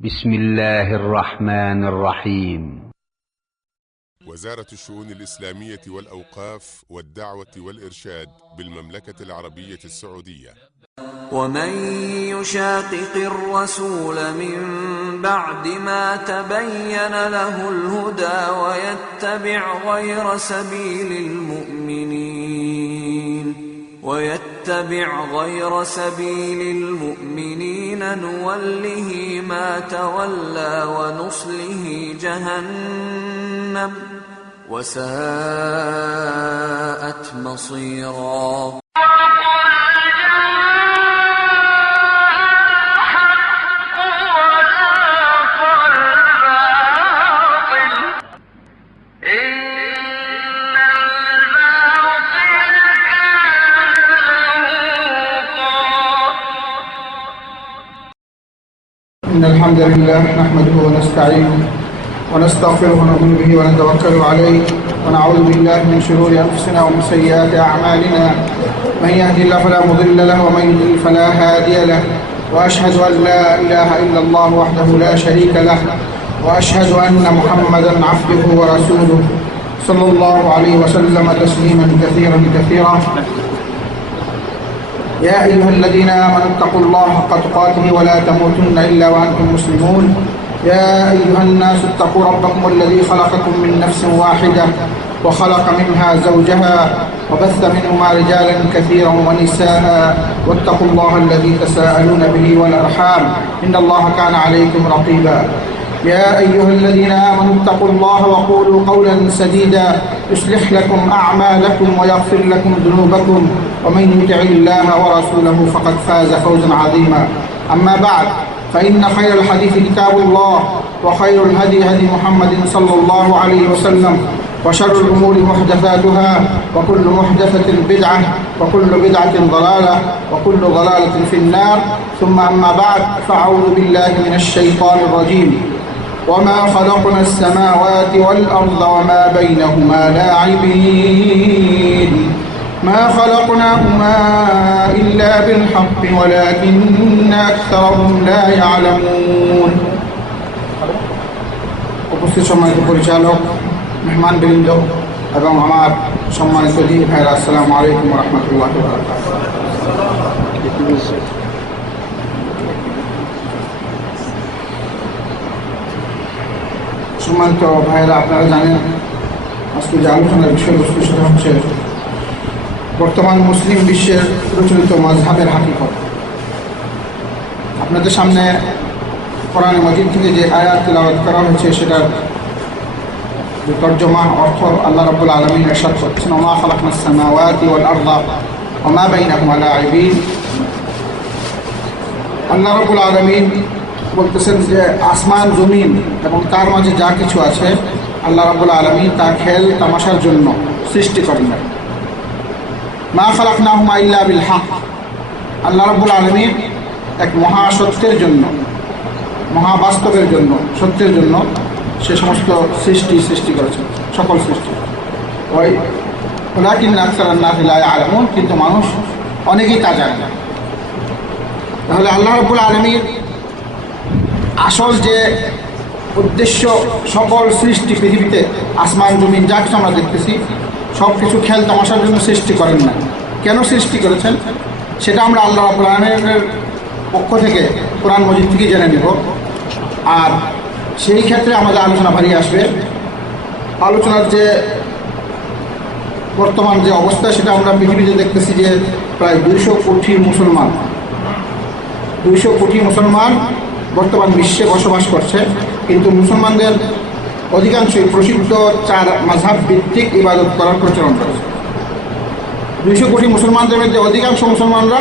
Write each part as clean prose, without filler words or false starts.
بسم الله الرحمن الرحيم. وزارة الشؤون الإسلامية والأوقاف والدعوة والإرشاد بالمملكة العربية السعودية. ومن يشاقق الرسول من بعد ما تبين له الهدى ويتبع غير سبيل المؤمنين نوله ما تولى ونصله جهنم وساءت مصيرا. إن الحمد لله نحمده ونستعينه ونستغفره ونؤمن به ونتوكل عليه ونعوذ بالله من شرور أنفسنا ومن سيئات أعمالنا. من يهدي الله فلا مضل له ومن يضلل فلا هادي له، وأشهد أن لا إله إلا الله وحده لا شريك له، وأشهد أن محمدا عبده ورسوله صلى الله عليه وسلم تسليما كثيرا كثيرا. يا أيها الذين آمنوا اتقوا الله حق تقاته ولا تموتن إلا وأنتم مسلمون. يا أيها الناس اتقوا ربكم الذي خلقكم من نفس واحدة وخلق منها زوجها وبث منهما رجالا كثيرا ونساء، واتقوا الله الذي تساءلون به والأرحام إن الله كان عليكم رقيبا. يا أيها الذين آمنوا اتقوا الله وقولوا قولا سديدا يصلح لكم أعمالكم ويغفر لكم ذنوبكم، ومن يطع الله ورسوله فقد فاز فوزا عظيما. أما بعد، فإن خير الحديث كتاب الله، وخير الهدي هدي محمد صلى الله عليه وسلم، وشر الأمور محدثاتها، وكل محدثة بدعة، وكل بدعة ضلالة، وكل ضلالة في النار. ثم أما بعد، فأعوذ بالله من الشيطان الرجيم. وما خلقنا السماوات والأرض وما بينهما لاعبين ما خلقناهما إلا بالحق ولكن أكثرهم لا يعلمون. উপস্থিত সম্মানিত পরিচালক, মেহমান বৃন্দ এবং আমার সম্মানিত দিনী ভাইরা, আসসালামু আলাইকুম ওয়া রাহমাতুল্লাহি ওয়া বারাকাতুহু। সম্মানিত ভাইরা, আপনারা জানেন আজকে যে আলোচনার বিষয়বস্তু সেটা হচ্ছে বর্তমান মুসলিম বিশ্বের প্রচলিত মাযহাবের হাকিকত। আপনাদের সামনে কোরআনে মাজিদ থেকে যে আয়াত তেলাওয়াত করা হয়েছে সেটার যে তর্জমা অর্থ আল্লাহ রাব্বুল আলামিন ইরশাদ করছেন, ওয়া মা খালাকনাস সামাওয়াতি ওয়াল আরদা ওয়া মা বাইনাহুমা লাঈবিন। আল্লাহ রাব্বুল আলামিন বলতেছেন যে আসমান জমিন এবং তার মাঝে যা কিছু আছে আল্লাহ রাব্বুল আলামিন তা খেল তামাশার জন্য সৃষ্টি করেন না। মা খালাকনাহুমা ইল্লা বিল হক। আল্লাহ রাব্বুল আলামিন এক মহাসত্যের জন্য, মহাবাস্তবের জন্য, সত্যের জন্য সে সমস্ত সৃষ্টি করেছেন, সকল সৃষ্টি। ওয়ালাকিন্না আকসারান নাসি লা ইয়ালামুন, কিন্তু মানুষ অনেকেই তা জানে না। তাহলে আল্লাহ রাব্বুল আলামিন আসল যে উদ্দেশ্য, সকল সৃষ্টি পৃথিবীতে আসমান জমিন যা কিছু আমরা দেখতেছি সব কিছু খেল তামাশার জন্য সৃষ্টি করেন না। কেন সৃষ্টি করেছেন সেটা আমরা আল্লাহ রাব্বুল আলামিনের পক্ষ থেকে কোরআন মজিদ থেকে জেনে নেব। আর সেই ক্ষেত্রে আমাদের আলোচনা ভারী আসবে। আলোচনার যে বর্তমান যে অবস্থা সেটা আমরা পৃথিবীতে দেখতেছি যে প্রায় 200 কোটি মুসলমান বর্তমান বিশ্বে বসবাস করছে, কিন্তু মুসলমানদের অধিকাংশই প্রসিদ্ধ 4 মাযহাব ভিত্তিক ইবাদত করার প্রচলন রয়েছে। 200 কোটি মুসলমানদের মধ্যে অধিকাংশ মুসলমানরা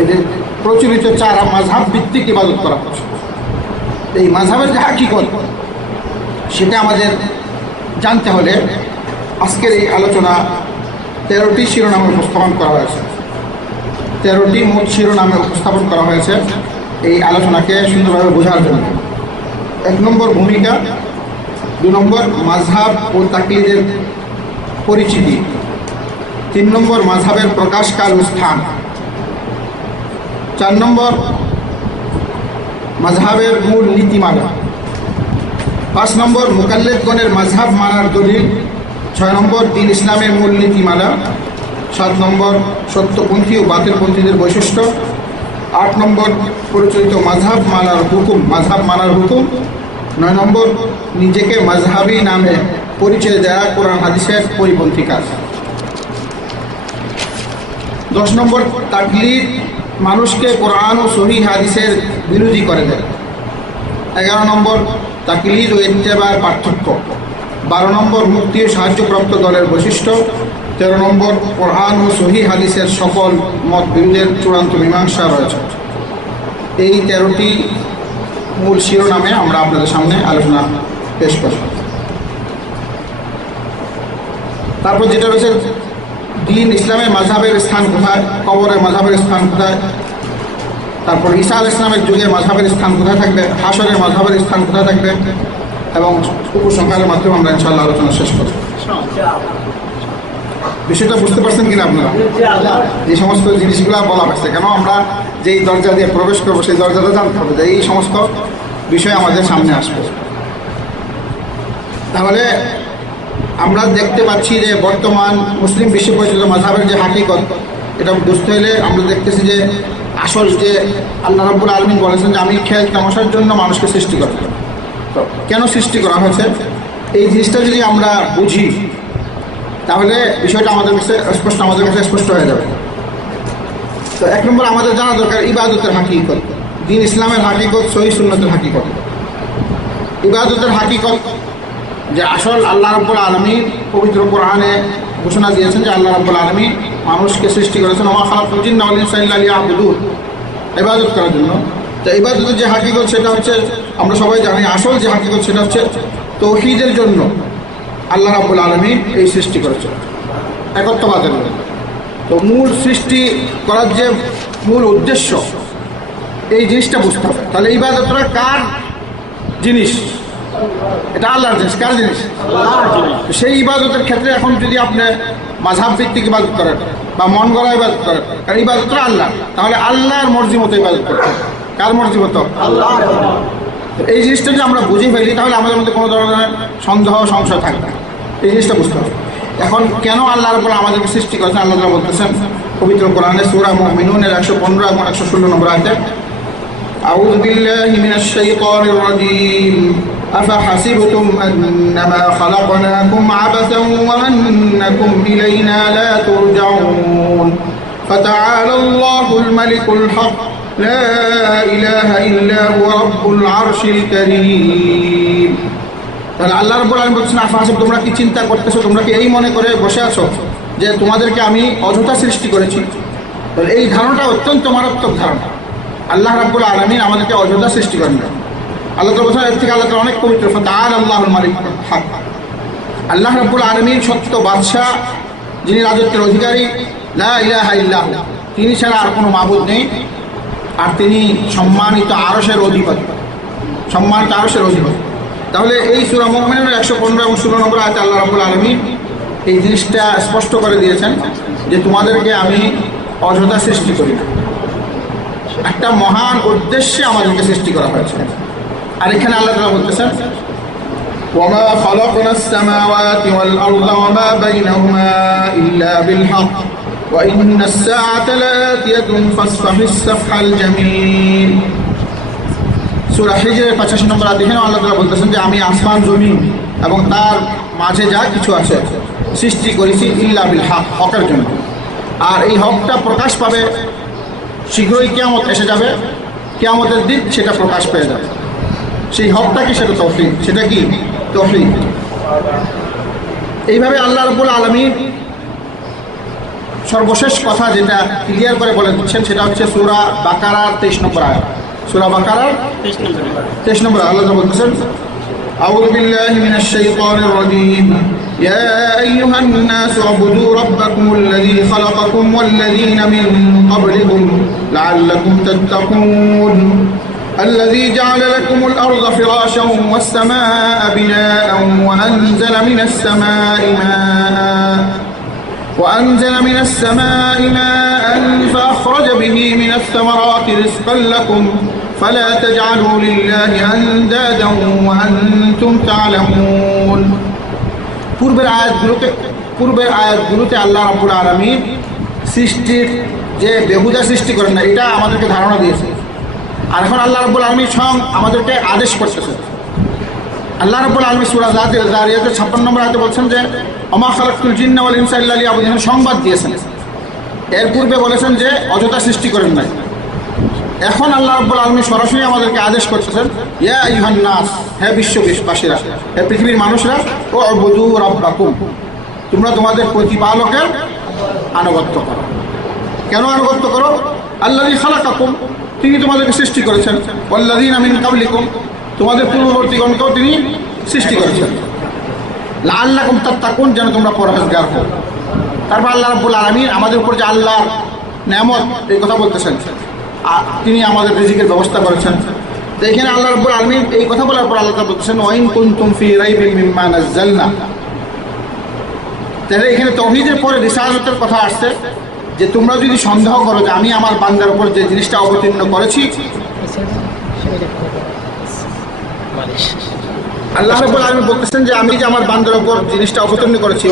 এদের প্রচলিত 4 মাযহাব ভিত্তিক ইবাদত করা হচ্ছে। এই মাযহাবের যে হাকিকত সেটা আমাদের জানতে হলে আজকের এই আলোচনা 13টি শিরোনামে উপস্থাপন করা হয়েছে। 13টি মোট শিরোনামে উপস্থাপন করা হয়েছে এই আলোচনাকে সুন্দরভাবে বোঝার জন্য। 1 নম্বর ভূমিকা, 2 নম্বর মাযহাব ও তাকলিদের পরিচিতি, 3 নম্বর মাযহাবের প্রকাশকাল ও স্থান, 4 নম্বর মাযহাবের মূল নীতিমালা। 5 নম্বর মুকাল্লিদগণের মাযহাব মানার দলিল। 6 নম্বর দ্বীন ইসলামের মূল নীতিমালা। 7 নম্বর সত্যপন্থী ও বাতিলপন্থীদের বৈশিষ্ট্য। 8 নম্বর পরিচালিত মাযহাব মানার হুকুম, মাযহাব মানার হুকুম। 9 নম্বর নিজেকে মাযহাবী নামে পরিচয় দেওয়া কোরআন হাদিসের পরিপন্থী কাজ। 10 নম্বর তাকলিদ, মানুষকে কোরআন ও সহিহ হাদিসের বিরোধী করে দেয়। 11 নম্বর তাকলিদ ও ইত্তেবার পার্থক্য। 12 নম্বর মুক্তি ও সাহায্যপ্রাপ্ত দলের বৈশিষ্ট্য। 13 নম্বর কোরআন ও সহিহ হাদিসের সকল মত বিরোধের চূড়ান্ত মীমাংসা রয়েছে। এই 13টি মূল শিরোনামে আমরা আপনাদের সামনে আলোচনা পেশ করব। তারপর যেটা রয়েছে দ্বীন ইসলামের মাযহাবের স্থান কোথায়, কবরের মাযহাবের স্থান কোথায়, তারপর ঈসা আলাইহিস সালামের যুগে মাযহাবের স্থান কোথায় থাকবে, হাশরের মাযহাবের স্থান কোথায় থাকবে, এবং উপসংহারের মাধ্যমে আমরা ইনশাআল্লাহ আলোচনা শেষ করব। বিষয়টা বুঝতে পারছেন কিনা আপনারা? এই সমস্ত জিনিসগুলো বলা হয়েছে কেন, আমরা যেই দরজা দিয়ে প্রবেশ করবো সেই দরজাটা জানতে হবে যে এই সমস্ত বিষয় আমাদের সামনে আসবে। তাহলে আমরা দেখতে পাচ্ছি যে বর্তমান মুসলিম বিশ্ব পরিচিত মাযহাবের যে হাকিকত, এটা বুঝতে হলে আমরা দেখতেছি যে আসল যে আল্লাহ রাব্বুল আলামিন বলেছেন যে আমি খেয়াল তামাশার জন্য মানুষকে সৃষ্টি করব। তো কেন সৃষ্টি করা হয়েছে এই জিনিসটা যদি আমরা বুঝি তাহলে বিষয়টা আমাদের কাছে স্পষ্ট হয়ে যাবে। তো 1 নম্বর আমাদের জানা দরকার ইবাদতের হাকিকত, দ্বীন ইসলামের হাকিকত, সহিহ সুন্নতের হাকিকত। ইবাদতের হাকিকত যে আসল আল্লাহ রাব্বুল আলামিন পবিত্র কোরআনে ঘোষণা দিয়েছেন যে আল্লাহ রাব্বুল আলামিন মানুষকে সৃষ্টি করেছেন ওয়া খালাকাল জিন্না ওয়াল ইনসা ইল্লা লিয়াবুদুন, ইবাদত করার জন্য। তো ইবাদতের যে হাকিকত সেটা হচ্ছে আমরা সবাই জানি, আসল যে হাকিকত সেটা হচ্ছে তাওহীদের জন্য আল্লাহ রাব্বুল আলামিন এই সৃষ্টি করেছেন, একত্ববাদের জন্য। তো মূল সৃষ্টি করার যে মূল উদ্দেশ্য এই জিনিসটা বুঝতে হবে। তাহলে ইবাদতটা কার জিনিস? এটা আল্লাহর জিনিস। কার জিনিস? সেই ইবাদতের ক্ষেত্রে এখন যদি আপনি মাযহাব ভিত্তিক ইবাদত করেন বা মন গড়া ইবাদত করেন, কারণ ইবাদতটা আল্লাহ, তাহলে আল্লাহর মর্জি মতো ইবাদত করতে হবে। কার মর্জি মতো? আল্লাহ। এই জিনিসটা যদি আমরা বুঝে ফেলি তাহলে আমাদের মধ্যে কোনো ধরনের সন্দেহ সংশয় থাকবে না। এই জিনিসটা বুঝতে হবে। এখন কেন আল্লাহ রাব্বুল আমাদেরকে সৃষ্টি করেছেন আল্লাহ তাআলা বলতেছেন পবিত্র কোরআনে সূরা মুমিনুনের 115 এবং 116 নম্বর আয়াতে, আউযু বিল্লাহি মিনাশ শাইতানির রাজীম আফাহাসিবতুম আন্নামা খালাকনাকুম আবাসান ওয়া আন্নাকুম ইলাইনা লা তুরজাউন ফাতাআলাল্লাহুল মালিকুল হক লা ইলাহা ইল্লা হুয়া রাব্বুল আরশিল কারীম। তাহলে আল্লাহ রাব্বুল আলামিন বলছেন আফাহাসিব, তোমরা কি চিন্তা করতেছো, তোমরা কি এই মনে করে বসে আছো যে তোমাদেরকে আমি অযথা সৃষ্টি করেছি? তাহলে এই ধারণাটা অত্যন্ত মারাত্মক ধারণা। আল্লাহ রাব্বুল আলামিন আমাদেরকে অযথা সৃষ্টি করেন না। আল্লাহ তাআলা বলেন এর থেকে আল্লাহ তাআলা অনেক পবিত্র, ফাতাআলাল্লাহুল মালিকুল হক। আল্লাহ রাব্বুল আলামিন সত্য বাদশা, যিনি রাজত্বের অধিকারী, লা ইলাহা ইল্লাহু, তিনি ছাড়া আর কোনো মাবুদ নেই, আর তিনি সম্মানিত আরশের অধিপতি, সম্মানিত আরশের অধিপতি। তাহলে এই সূরা মুমিনুনের 115 এবং 16 নম্বর আয়াতে আল্লাহ রাব্বুল আলামিন এই জিনিসটা স্পষ্ট করে দিয়েছেন যে তোমাদেরকে আমি অযথা সৃষ্টি করি না, একটা মহান উদ্দেশ্যে আমাদেরকে সৃষ্টি করা হয়েছে। আর এখানে আল্লাহ তাআলা বলতেছেন ওয়ামা খালাকনাস সামাওয়াতি ওয়াল আরদা ওয়ামা বাইনাহুমা ইল্লা বিল হক ওয়া ইন্নাস সাআতা লাআতিয়াতুন ফাসফাহিস সাফহাল জামিল। সূরা হিজরের 85 নম্বর আয়াতে এখানে আল্লাহ তাআলা বলতেছেন যে আমি আসমান জমিন এবং তার মাঝে যা কিছু আছে সৃষ্টি করেছি ইল্লা বিল হক, হকের জন্য। আর এই হকটা প্রকাশ পাবে শীঘ্রই, কিয়ামত এসে যাবে, কিয়ামতের দিন সেটা প্রকাশ পেয়ে যাবে। সেই হকটা কি? সেটা তাওহীদ। সেটা কি? তাওহীদ। এইভাবে আল্লাহ রাব্বুল আলামিন সর্বশেষ কথা যেটা ক্লিয়ার করে বলে দিচ্ছেন সেটা হচ্ছে সূরা বাকারার 23 নম্বর আয়াত। সূরা বাকারার 23 নম্বর আল্লাহ তাআলা বলতেছেন আউযু বিল্লাহি মিনাশ শাইতানির রাজীম ইয়া আইয়ুহান নাসু উবুদু রাব্বাকুমুল্লাযী খালাকাকুম ওয়াল্লাযীনা মিন ক্বাবলিকুম লাআল্লাকুম তাত্তাকুন الذي جعل لكم الأرض فراشا والسماء بناء وأنزل من السماء ماء فأخرج به من الثمرات رزقا لكم فلا تجعلوا لله أندادا وأنتم تعلمون। পূর্বের আয়াতগুলোতে আল্লাহ রাব্বুল আলামিন সৃষ্টির যে বেহুদা সৃষ্টি করেন না, এটা আমাদেরকে ধারণা দিয়েছে। আর এখন আল্লাহ রাব্বুল আলামিন স্বয়ং আমাদেরকে আদেশ করতেছে। আল্লাহ রাব্বুল আলামিন সূরা যারিয়াতের 56 নম্বর আয়াতে বলছেন যে ওমা খালাকতুল জিন্না ওয়াল ইনসা ইল্লা লিয়াবুদুন, সংবাদ দিয়েছেন। এর পূর্বে বলেছেন যে অযথা সৃষ্টি করেন নাই। এখন আল্লাহ রাব্বুল আলামিন সরাসরি আমাদেরকে আদেশ করতেছেন, ইয়া আইয়ুহান নাস, হে বিশ্ববাসীরা, হে পৃথিবীর মানুষরা, উবুদু রাব্বাকুম, তোমরা তোমাদের প্রতিপালকের আনুগত্য করো। কেন আনুগত্য করো? আল্লাযী খালাকাকুম, তিনি তোমাদেরকে সৃষ্টি করেছেন, ওয়াল্লাযীনা মিন ক্বাবলিকুম, তোমাদের পূর্ববর্তীগণকেও তিনি সৃষ্টি করেছেন, লাআল্লাকুম তাত্তাকুন, যেন তোমরা পরহেজগার হও। তারপর আল্লাহ রাব্বুল আলামিন আমাদের উপর যে আল্লাহর নেয়ামত, এই কথা বলতেছেন, তিনি আমাদের রিজিকের ব্যবস্থা করেছেন। তো এখানে আল্লাহ রাব্বুল আলামিন এই কথা বলার পর আল্লাহ তাআলা বলতেছেন ওয়াইন কুনতুম ফি রাইবিন মিম্মা নাযালনা। তাহলে এখানে তাওহীদের পরে রিসালাতের কথা আসছে, যে তোমরা যদি সন্দেহ করো যে আমি আমার বান্দার উপর যে জিনিসটা অবতীর্ণ করেছি, আল্লাহ রাব্বুল আলামিন বলতেছেন যে আমি যে আমার বান্দার উপর জিনিসটা অবতীর্ণ করেছি,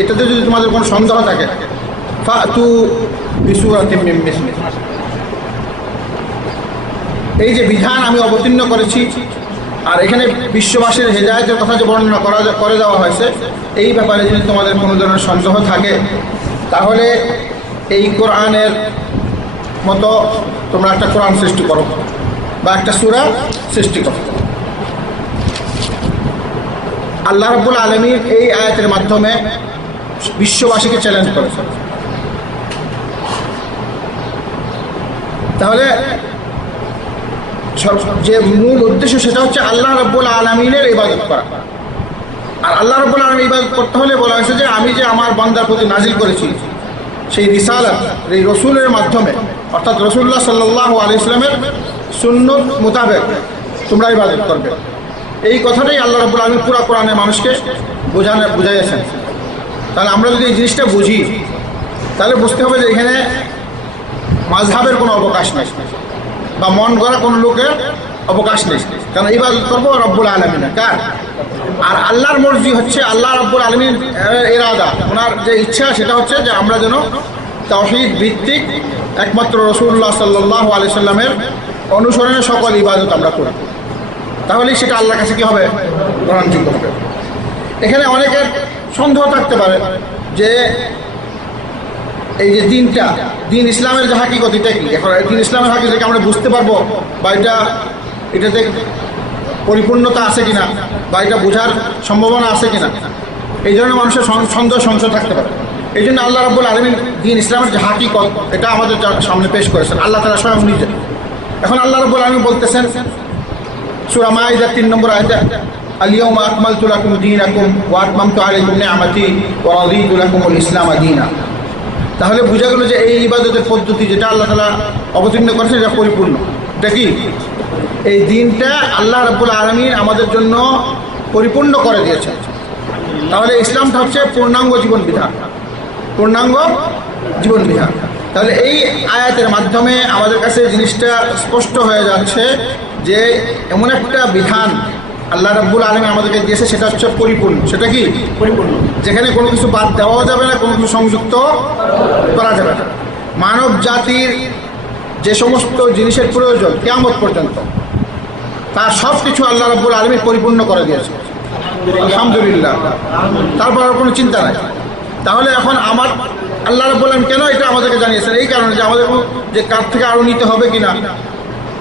এটাতে যদি তোমাদের কোনো সন্দেহ থাকে, ফাতু বিসূরাতিন মিন মিসলিহি, এই যে বিধান আমি অবতীর্ণ করেছি, আর এখানে বিশ্ববাসীর হেদায়েতের কথা যে বর্ণনা করে দেওয়া হয়েছে, এই ব্যাপারে যদি তোমাদের কোনো ধরনের সন্দেহ থাকে, তাহলে এই কোরআনের মতো তোমরা একটা কোরআন সৃষ্টি করো বা একটা সূরা সৃষ্টি করো। আল্লাহ রাব্বুল আলামিন এই আয়াতের মাধ্যমে বিশ্ববাসীকে চ্যালেঞ্জ করেছে। তাহলে যে মূল উদ্দেশ্য সেটা হচ্ছে আল্লাহ রাব্বুল আলামিনের ইবাদত করা। আর আল্লাহ রাব্বুল আলামিনের ইবাদত করতে হলে বলা হয়েছে যে আমি যে আমার বান্দার প্রতি নাজিল করেছি সেই রিসালাত, এই রসুলের মাধ্যমে, অর্থাৎ রাসূলুল্লাহ সাল্লাল্লাহু আলাইহি ওয়াসাল্লামের সুন্নত মোতাবেক তোমরা ইবাদত করবে। এই কথাটাই আল্লাহ রাব্বুল আলামিন পুরো কোরআনে মানুষকে বুঝাইয়েছেন। তাহলে আমরা যদি এই জিনিসটা বুঝি, তাহলে বুঝতে হবে যে এখানে মাযহাবের কোনো অবকাশ নেই বা মন গড়া কোনো লোকের অবকাশ নেই, কারণ ইবাদত করবো রব্বুল আলামিনের। কার? আর আল্লাহর মর্জি হচ্ছে, আল্লাহ রব্বুল আলামিন ইরাদা, ওনার যে ইচ্ছা সেটা হচ্ছে যে আমরা যেন তাওহীদ ভিত্তিক একমাত্র রাসূলুল্লাহ সাল্লাল্লাহু আলাইহি সাল্লামের অনুসরণে সকল ইবাদত আমরা করি, তাহলেই সেটা আল্লাহর কাছে কি হবে? গ্রহণযোগ্য হবে। এখানে অনেকের সন্দেহ থাকতে পারে যে এই যে দিন ইসলামের যে হাকিকত, এটা কি? এখন দিন ইসলামের হাকিকতকে আমরা বুঝতে পারবো, বা এটাতে পরিপূর্ণতা আছে কিনা, বা এটা বোঝার সম্ভাবনা আছে কিনা, এই ধরনের মানুষের সংশয় থাকতে পারে। এই জন্য আল্লাহ রাব্বুল আলামিন দিন ইসলামের যে হাকিকত, এটা আমাদের সামনে পেশ করেছেন আল্লাহ তাআলা স্বয়ং নিজে। এখন আল্লাহ রাব্বুল আলামিন বলতেছেন সূরা মাইদা 3 নম্বর আয়াতে, আল-ইয়াওমা আকমালতু লাকুম দীনাকুম ওয়া আতমামতু আলাইকুম নি'মাতি ওয়া রাদিতু লাকুমুল ইসলাম দীনা। তাহলে বোঝা গেল যে এই ইবাদতের পদ্ধতি যেটা আল্লাহ তাআলা অবতীর্ণ করেছেন, এটা পরিপূর্ণ। এটা কি? এই দিনটা আল্লাহ রাব্বুল আলামিন আমাদের জন্য পরিপূর্ণ করে দিয়েছেন। তাহলে ইসলামটা হচ্ছে পূর্ণাঙ্গ জীবন বিধান, পূর্ণাঙ্গ জীবন বিধান। তাহলে এই আয়াতের মাধ্যমে আমাদের কাছে জিনিসটা স্পষ্ট হয়ে যাচ্ছে যে এমন একটা বিধান আল্লাহ রাব্বুল আলামিন আমাদেরকে দিয়েছে, সেটা হচ্ছে পরিপূর্ণ। সেটা কি? পরিপূর্ণ, যেখানে কোনো কিছু বাদ দেওয়াও যাবে না, কোনো কিছু সংযুক্ত করা যাবে না। মানব জাতির যে সমস্ত জিনিসের প্রয়োজন কিয়ামত পর্যন্ত, তার সব কিছু আল্লাহ রাব্বুল আলামিন পরিপূর্ণ করে দিয়েছে, আলহামদুলিল্লাহ। তারপর আর কোনো চিন্তা নাই। তাহলে এখন আমার আল্লাহ রাব্বুল আলামিন কেন এটা আমাদেরকে জানিয়েছেন? এই কারণে যে আমাদের যে কার থেকে আরও নিতে হবে কিনা,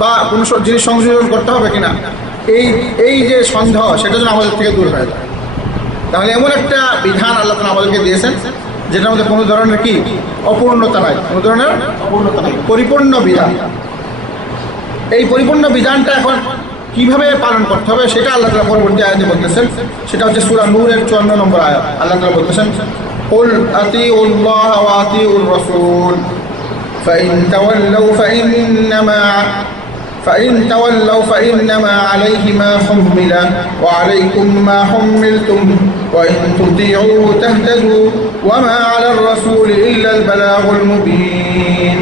বা কোনো জিনিস সংযোজন করতে হবে কিনা, এই যে সন্দেহ, সেটা যেন আমাদের থেকে দূর হয়ে যায়। তাহলে এমন একটা বিধান আল্লাহ তাআলা আমাদেরকে দিয়েছেন যেটার মধ্যে কোনো ধরনের কি অপূর্ণতা নাই, কোনো ধরনের অপূর্ণতা নাই, পরিপূর্ণ বিধান। এই পরিপূর্ণ বিধানটা এখন কিভাবে পালন করতে হবে সেটা আল্লাহ তাআলা পরবর্তী আয়াতে বলতেছেন। সেটা হচ্ছে সূরা নূরের 54 নম্বর আয়াত। আল্লাহ তাআলা বলতেছেন, কুল আতিউল্লাহ ওয়া আতিউর রাসূল ফাইন তাওয়াল্লাউ ফাইন্নামা আলাইহি মা হুমিলা ওয়া আলাইকুম মা হুমিলতুম ওয়া ইন তুতিউহু তাহতাদু ওয়া মা আলার রাসূলি ইল্লাল বালাগুল মুবিন।